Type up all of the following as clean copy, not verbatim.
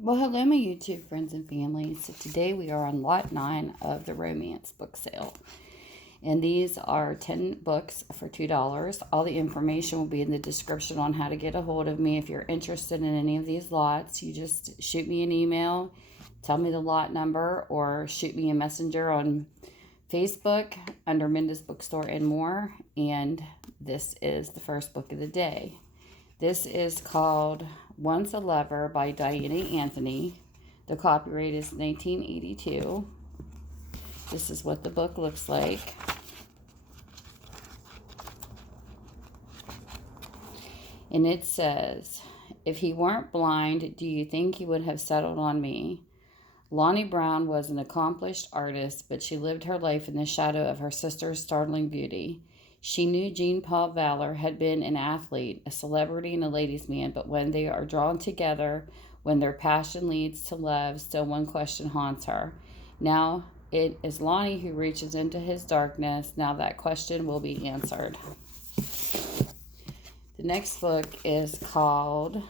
Well, hello, my YouTube friends and family. So today we are on lot 9 of the romance book sale. And these are 10 books for $2. All the information will be in the description on how to get a hold of me. If you're interested in any of these lots, you just shoot me an email, tell me the lot number, or shoot me a messenger on Facebook under Minda's Bookstore and more. And this is the first book of the day. This is called Once a Lover by Diana Anthony. The copyright is 1982. This is what the book looks like. And it says, if he weren't blind, do you think he would have settled on me? Lonnie Brown was an accomplished artist, but she lived her life in the shadow of her sister's startling beauty. She knew Jean Paul Valor had been an athlete, a celebrity, and a ladies' man, but when they are drawn together, when their passion leads to love, still one question haunts her. Now it is Lonnie who reaches into his darkness. Now that question will be answered. The next book is called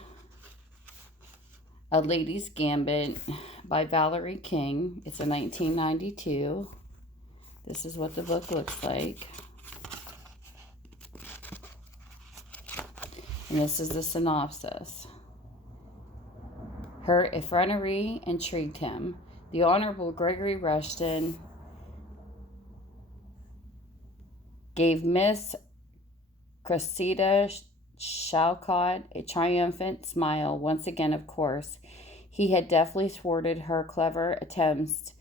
A Ladies Gambit by Valerie King. It's a 1992. This is what the book looks like. And this is the synopsis. Her effrontery intrigued him. The Honorable Gregory Rushton gave Miss Cressida Shalcott a triumphant smile. Once again, of course. He had deftly thwarted her clever attempts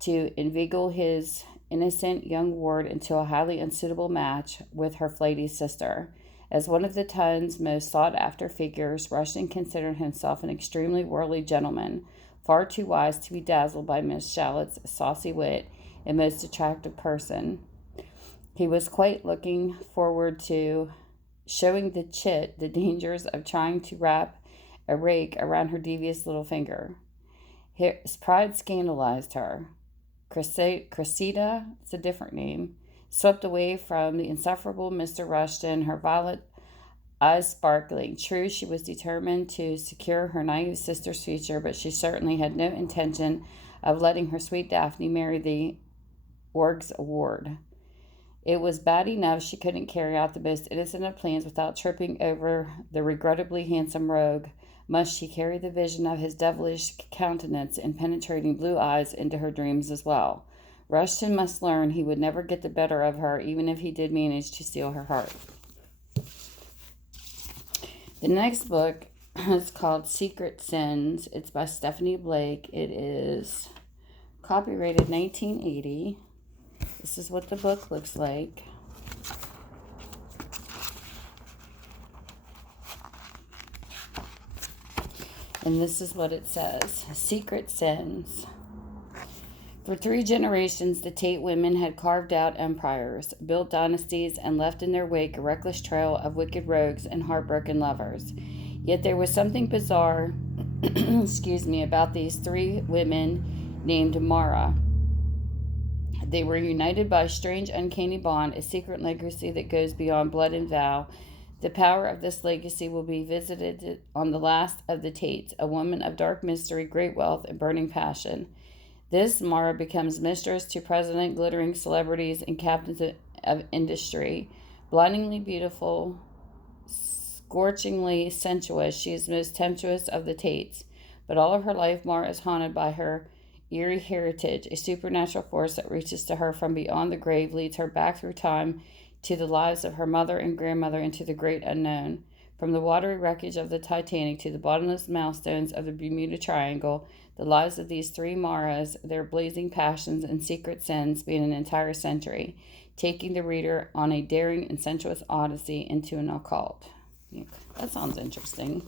to inveigle his innocent young ward into a highly unsuitable match with her flighty sister. As one of the town's most sought-after figures, Rushton considered himself an extremely worldly gentleman, far too wise to be dazzled by Miss Shallot's saucy wit and most attractive person. He was quite looking forward to showing the chit the dangers of trying to wrap a rake around her devious little finger. His pride scandalized her. Cressida, it's a different name, swept away from the insufferable Mr. Rushton, her violet eyes sparkling. True, she was determined to secure her naive sister's future, but she certainly had no intention of letting her sweet Daphne marry the Org's ward. It was bad enough she couldn't carry out the most innocent of plans without tripping over the regrettably handsome rogue. Must she carry the vision of his devilish countenance and penetrating blue eyes into her dreams as well? Rushton must learn he would never get the better of her, even if he did manage to steal her heart. The next book is called Secret Sins. It's by Stephanie Blake. It is copyrighted 1980. This is what the book looks like. And this is what it says. Secret Sins. For 3 generations, the Tate women had carved out empires, built dynasties, and left in their wake a reckless trail of wicked rogues and heartbroken lovers. Yet there was something bizarre, about these 3 women named Mara. They were united by a strange, uncanny bond, a secret legacy that goes beyond blood and vow. The power of this legacy will be visited on the last of the Tates, a woman of dark mystery, great wealth, and burning passion. This Mara becomes mistress to president, glittering celebrities, and captains of industry. Blindingly beautiful, scorchingly sensuous, she is most temptuous of the Tates. But all of her life, Mara is haunted by her eerie heritage. A supernatural force that reaches to her from beyond the grave leads her back through time to the lives of her mother and grandmother into the great unknown. From the watery wreckage of the Titanic to the bottomless milestones of the Bermuda Triangle, the lives of these 3 Maras, their blazing passions and secret sins span an entire century, taking the reader on a daring and sensuous odyssey into an occult. Yeah, that sounds interesting.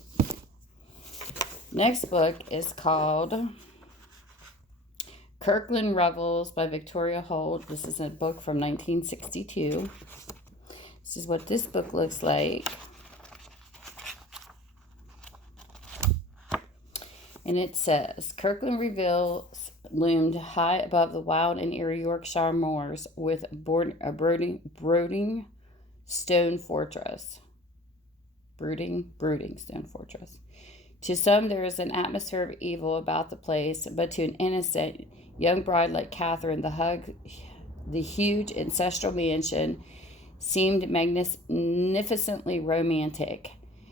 Next book is called Kirkland Rebels by Victoria Holt. This is a book from 1962. This is what this book looks like. And it says, Kirkland Rebels loomed high above the wild and eerie Yorkshire moors with a brooding stone fortress. Brooding stone fortress. To some, there is an atmosphere of evil about the place, but to an innocent young bride like Catherine, the huge ancestral mansion seemed magnificently romantic.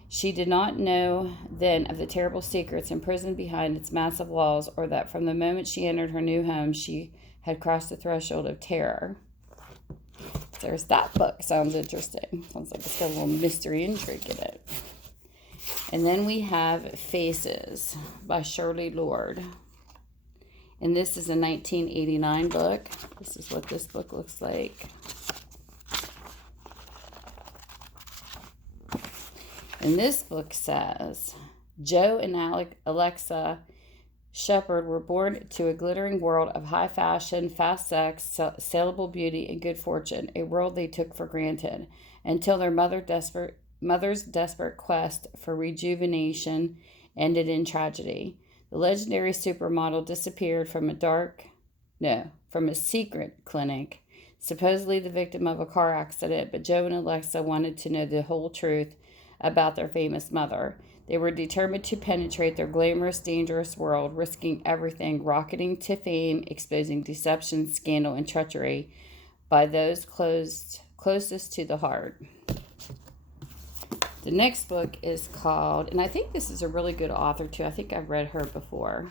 She did not know then of the terrible secrets imprisoned behind its massive walls, or that from the moment she entered her new home, she had crossed the threshold of terror. There's that book. Sounds interesting. Sounds like it's got a little mystery intrigue in it. And then we have Faces by Shirley Lord. And this is a 1989 book. This is what this book looks like. And this book says, Joe and Alexa Shepard were born to a glittering world of high fashion, fast sex, saleable beauty, and good fortune, a world they took for granted, until their mother's desperate quest for rejuvenation ended in tragedy. The legendary supermodel disappeared from a secret clinic, supposedly the victim of a car accident, but Joe and Alexa wanted to know the whole truth about their famous mother. They were determined to penetrate their glamorous, dangerous world, risking everything, rocketing to fame, exposing deception, scandal, and treachery by those closest to the heart. The next book is called, and I think this is a really good author too. I think I've read her before.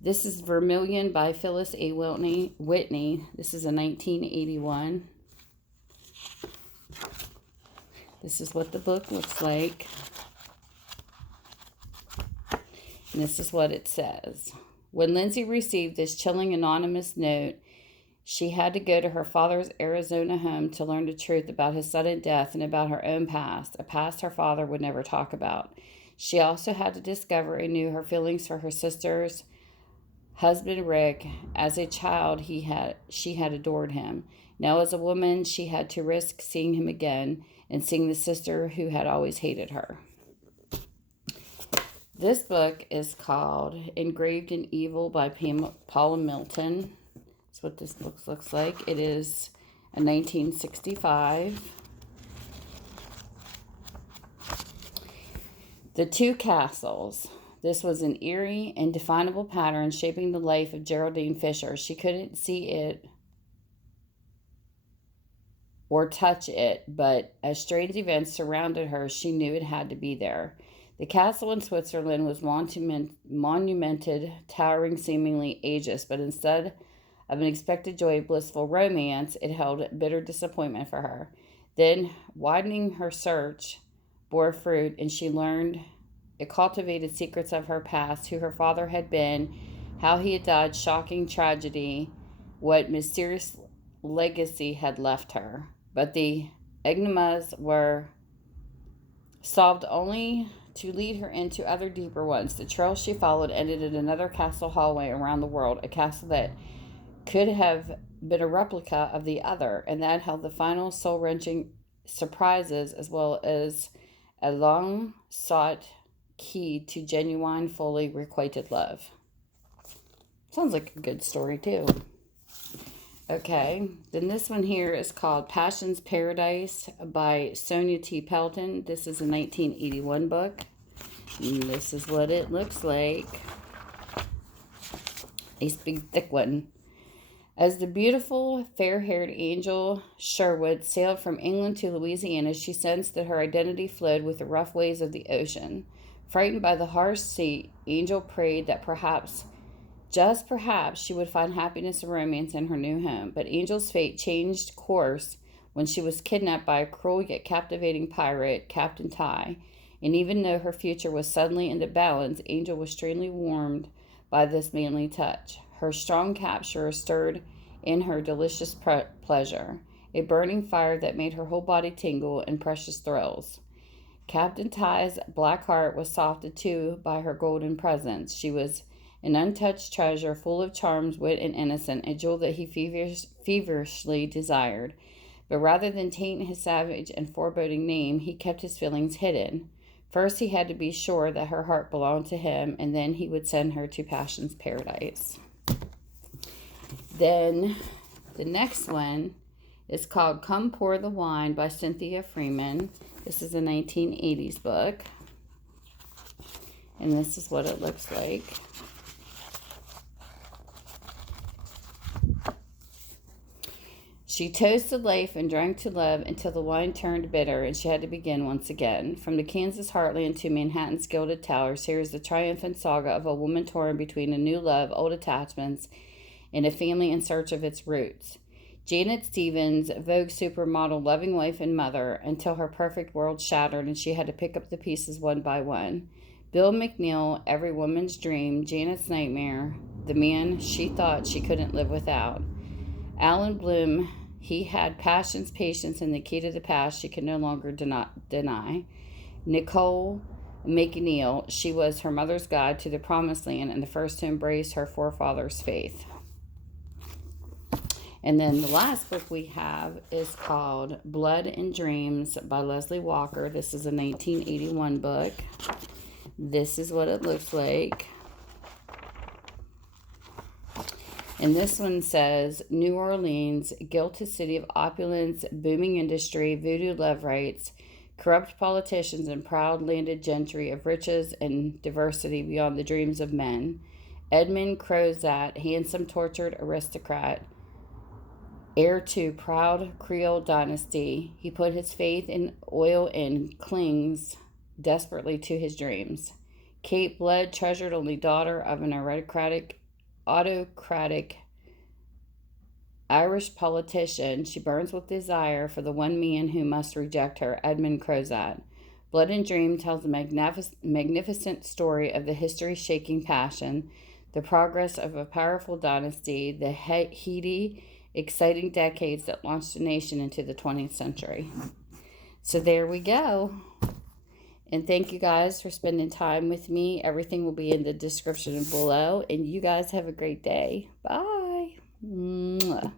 This is Vermilion by Phyllis A. Whitney. This is a 1981. This is what the book looks like. And this is what it says. When Lindsay received this chilling anonymous note, she had to go to her father's Arizona home to learn the truth about his sudden death and about her own past, a past her father would never talk about. She also had to discover anew her feelings for her sister's husband, Rick. As a child, she had adored him. Now as a woman, she had to risk seeing him again and seeing the sister who had always hated her. This book is called Engraved and Evil by Paula Minton. That's what this book looks like. It is a 1965. The Two Castles. This was an eerie, indefinable pattern shaping the life of Geraldine Fisher. She couldn't see it or touch it, but as strange events surrounded her, she knew it had to be there. The castle in Switzerland was monumented, towering, seemingly ageist, but instead of an expected joy of blissful romance, it held bitter disappointment for her. Then, widening her search bore fruit, and she learned it cultivated secrets of her past, who her father had been, how he had died, shocking tragedy, what mysterious legacy had left her. But the enigmas were solved only to lead her into other deeper ones. The trail she followed ended in another castle hallway around the world, a castle that could have been a replica of the other, and that held the final soul-wrenching surprises as well as a long-sought key to genuine, fully requited love. Sounds like a good story, too. Okay, then this one here is called Passion's Paradise by Sonya T. Pelton. This is a 1981 book. And this is what it looks like. A big, thick one. As the beautiful, fair-haired Angel Sherwood sailed from England to Louisiana, she sensed that her identity flowed with the rough waves of the ocean. Frightened by the harsh sea, Angel prayed that perhaps, just perhaps, she would find happiness and romance in her new home. But Angel's fate changed course when she was kidnapped by a cruel yet captivating pirate, Captain Ty. And even though her future was suddenly into balance, Angel was strangely warmed by this manly touch. Her strong capture stirred in her delicious pleasure, a burning fire that made her whole body tingle in precious thrills. Captain Ty's black heart was softened too by her golden presence. She was an untouched treasure, full of charms, wit, and innocence, a jewel that he feverishly desired. But rather than taint his savage and foreboding name, he kept his feelings hidden. First, he had to be sure that her heart belonged to him, and then he would send her to Passion's Paradise. Then, the next one is called Come Pour the Wine by Cynthia Freeman. This is a 1980s book. And this is what it looks like. She toasted life and drank to love until the wine turned bitter and she had to begin once again. From the Kansas heartland to Manhattan's gilded towers, here is the triumphant saga of a woman torn between a new love, old attachments, and a family in search of its roots. Janet Stevens, Vogue supermodel, loving wife and mother, until her perfect world shattered and she had to pick up the pieces one by one. Bill McNeil, every woman's dream, Janet's nightmare, the man she thought she couldn't live without. Alan Bloom, he had passions, patience, and the key to the past she could no longer deny. Nicole McNeil, she was her mother's guide to the promised land and the first to embrace her forefathers' faith. And then the last book we have is called Blood and Dreams by Leslie Walker. This is a 1981 book. This is what it looks like. And this one says, New Orleans, guilty city of opulence, booming industry, voodoo love rites, corrupt politicians, and proud landed gentry of riches and diversity beyond the dreams of men. Edmund Crozat, handsome tortured aristocrat, heir to proud Creole dynasty, he put his faith in oil and clings desperately to his dreams. Kate Blood, treasured only daughter of an autocratic Irish politician, she burns with desire for the one man who must reject her, Edmund Crozat. Blood and Dream tells a magnificent story of the history-shaking passion, the progress of a powerful dynasty, the heady, exciting decades that launched a nation into the 20th century. So there we go. And thank you guys for spending time with me. Everything will be in the description below. And you guys have a great day. Bye. Mwah.